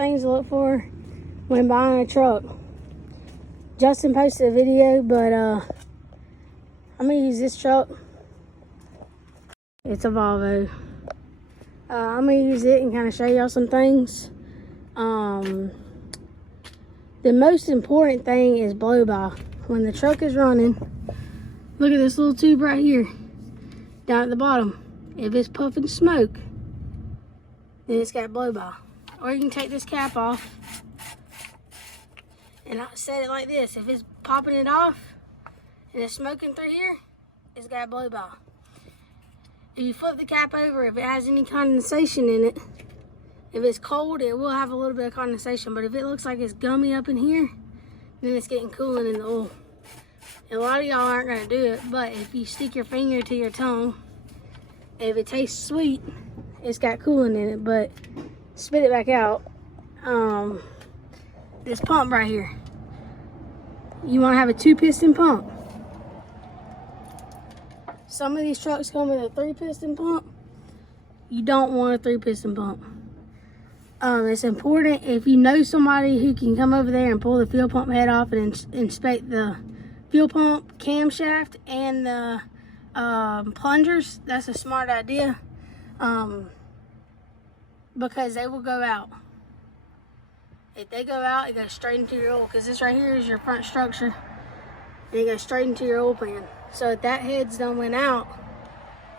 things to look for when buying a truck. Justin posted a video, but I'm gonna use this truck. It's a Volvo. I'm gonna use it and kind of show y'all some things. The most important thing is blow by. When the truck is running, look at this little tube right here, down at the bottom. If it's puffing smoke, then it's got blow by. Or you can take this cap off and set it like this. If it's popping it off and it's smoking through here, it's got blow by. If you flip the cap over, if it has any condensation in it, if it's cold, it will have a little bit of condensation. But if it looks like it's gummy up in here, then it's getting coolant in the oil. And a lot of y'all aren't gonna do it, but if you stick your finger to your tongue, if it tastes sweet, it's got coolant in it, but spit it back out. This pump right here, you wanna have a 2-piston pump. Some of these trucks come with a 3-piston pump. You don't want a 3-piston pump. It's important if you know somebody who can come over there and pull the fuel pump head off and inspect the fuel pump camshaft and the plungers. That's a smart idea, because they will go out. If they go out, it goes straight into your oil, because this right here is your front structure, and it goes straight into your oil pan. So if that head's done went out,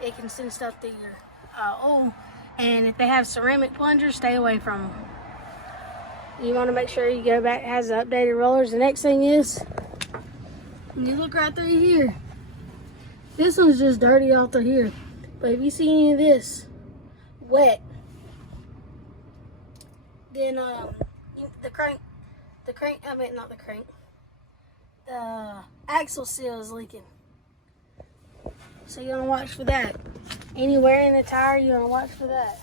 it can send stuff through your oil. And if they have ceramic plungers, stay away from them. You want to make sure you go back, it has the updated rollers. The next thing is, you look right through here. This one's just dirty all through here. But if you see any of this wet, then the axle seal is leaking. So you want to watch for that. Any wear in the tire, you want to watch for that.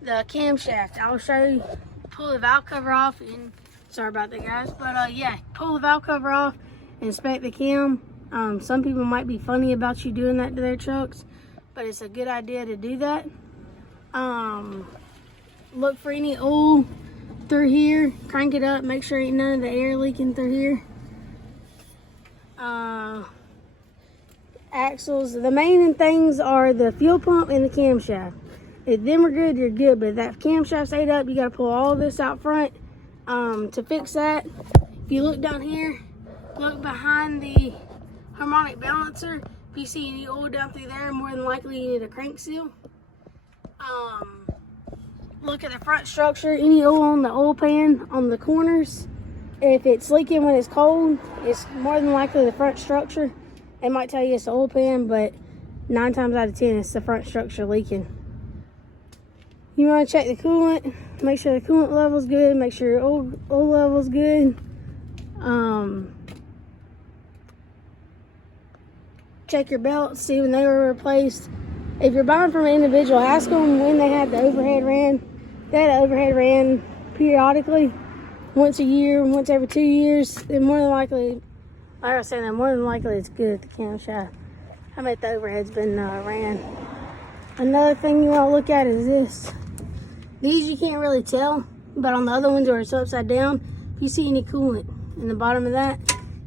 The camshaft, I'll show you. Pull the valve cover off, and sorry about that, guys, but yeah, pull the valve cover off, inspect the cam. Some people might be funny about you doing that to their trucks, but it's a good idea to do that. Look for any oil through here, crank it up, make sure ain't none of the air leaking through here. Axles, the main things are the fuel pump and the camshaft. If them are good, you're good. But if that camshaft's ate up, you got to pull all of this out front to fix that. If you look down here, look behind the harmonic balancer. If you see any oil down through there, more than likely you need a crank seal. Look at the front structure, any oil on the oil pan on the corners. If it's leaking when it's cold, it's more than likely the front structure. It might tell you it's the oil pan, but 9 times out of 10, it's the front structure leaking. You want to check the coolant, make sure the coolant level's good, make sure your oil level's good. Check your belts, see when they were replaced. If you're buying from an individual, ask them when they had the overhead ran. They had the overhead ran periodically, once a year, once every 2 years. Then more than likely, like I was saying, more than likely it's good at the camshaft. I bet the overhead's been ran. Another thing you want to look at is this. These you can't really tell, but on the other ones where it's upside down, if you see any coolant in the bottom of that,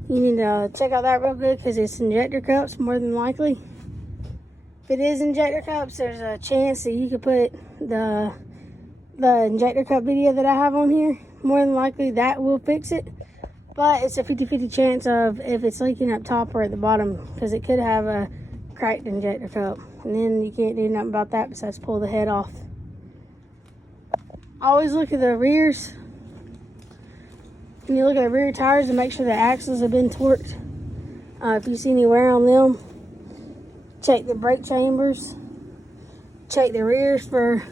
you need to check out that real good, because it's injector cups more than likely. If it is injector cups, there's a chance that you could put the injector cup video that I have on here. More than likely that will fix it. But it's a 50-50 chance of if it's leaking up top or at the bottom, because it could have a cracked injector cup. And then you can't do nothing about that besides pull the head off. Always look at the rears. When you look at the rear tires to make sure the axles have been torqued. If you see any wear on them, check the brake chambers. Check the rears for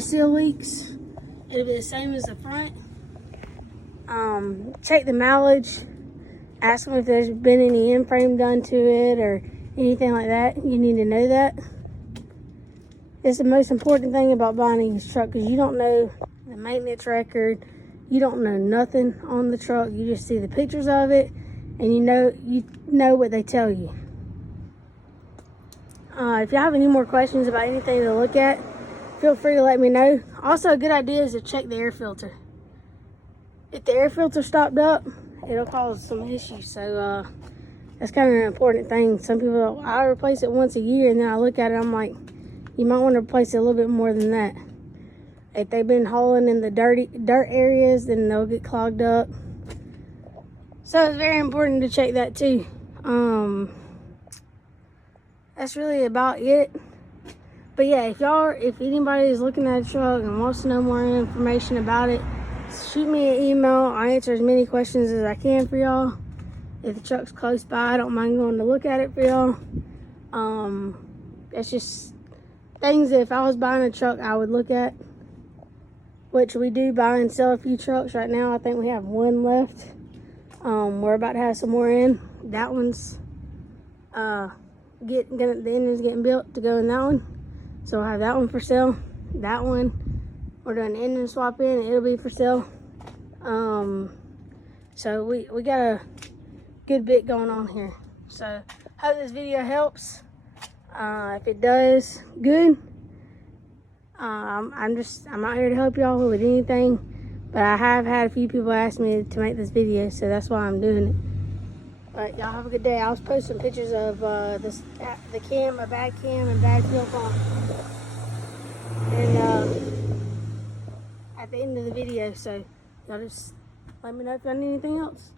seal leaks. It'll be the same as the front. Check the mileage. Ask them if there's been any in-frame done to it or anything like that. You need to know that. It's the most important thing about buying this truck, because you don't know the maintenance record. You don't know nothing on the truck. You just see the pictures of it, and you know what they tell you. If you have any more questions about anything to look at, feel free to let me know. Also, a good idea is to check the air filter. If the air filter stopped up, it'll cause some issues. So that's kind of an important thing. Some people, I replace it once a year, and then I look at it, I'm like, you might want to replace it a little bit more than that. If they've been hauling in the dirt areas, then they'll get clogged up. So it's very important to check that too. That's really about it. But yeah, if anybody is looking at a truck and wants to know more information about it, shoot me an email. I'll answer as many questions as I can for y'all. If the truck's close by, I don't mind going to look at it for y'all. That's just things that if I was buying a truck, I would look at. Which we do buy and sell a few trucks right now. I think we have one left. We're about to have some more in. That one's the engine's getting built to go in that one. So we'll have that one for sale. That one, we're doing an engine swap in. It'll be for sale. So we got a good bit going on here. So hope this video helps. If it does, good. I'm out here to help y'all with anything, but I have had a few people ask me to make this video, so that's why I'm doing it. But y'all have a good day. I was posting pictures of the cam, a bad cam, and bad fuel pump. And at the end of the video, so y'all just let me know if y'all need anything else.